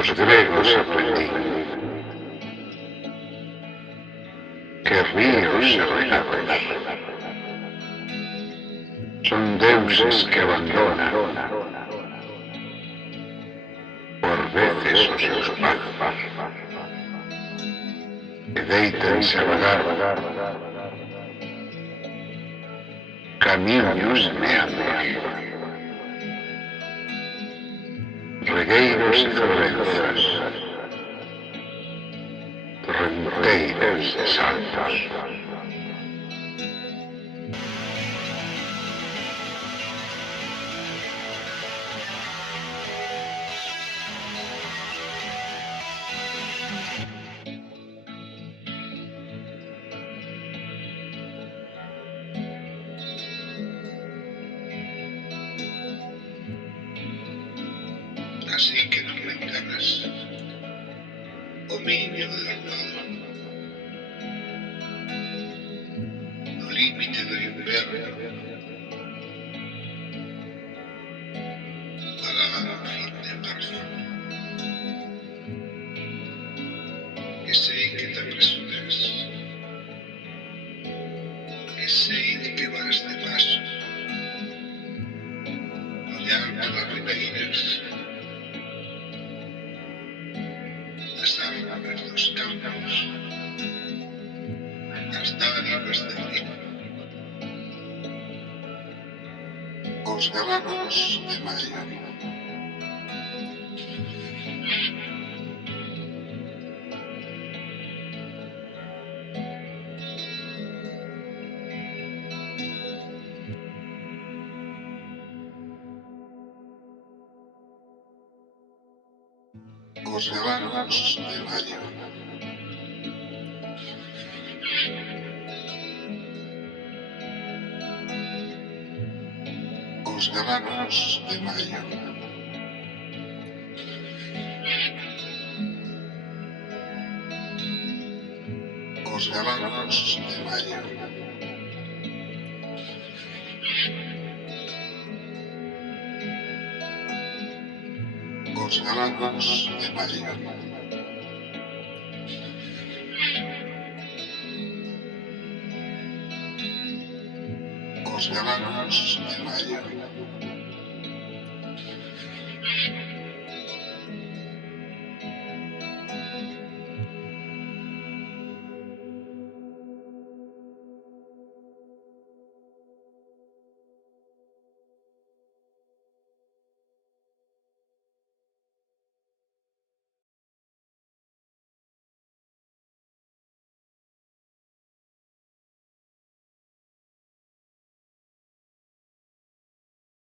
los griegos aprendí que ríos serenados son deuses que abandonan por veces os seus pagos, que deitanse a vagar camiños e meandros, regueiros e fervenzas, torrenteiras e saltos. Así que non me enganas, o miño derrotado, no límite do inverno, alá a fin de marzo, que sei que te apresuras, que sei de que vas de paso, ollar polas ribeiras, as árvores dos campos, as dádivas de vino, os gabanos de maio. Os gabanos de maio. Os gabanos de maio. Os gabanos de maio. Os gabanos de maio. Os gabanos de maio.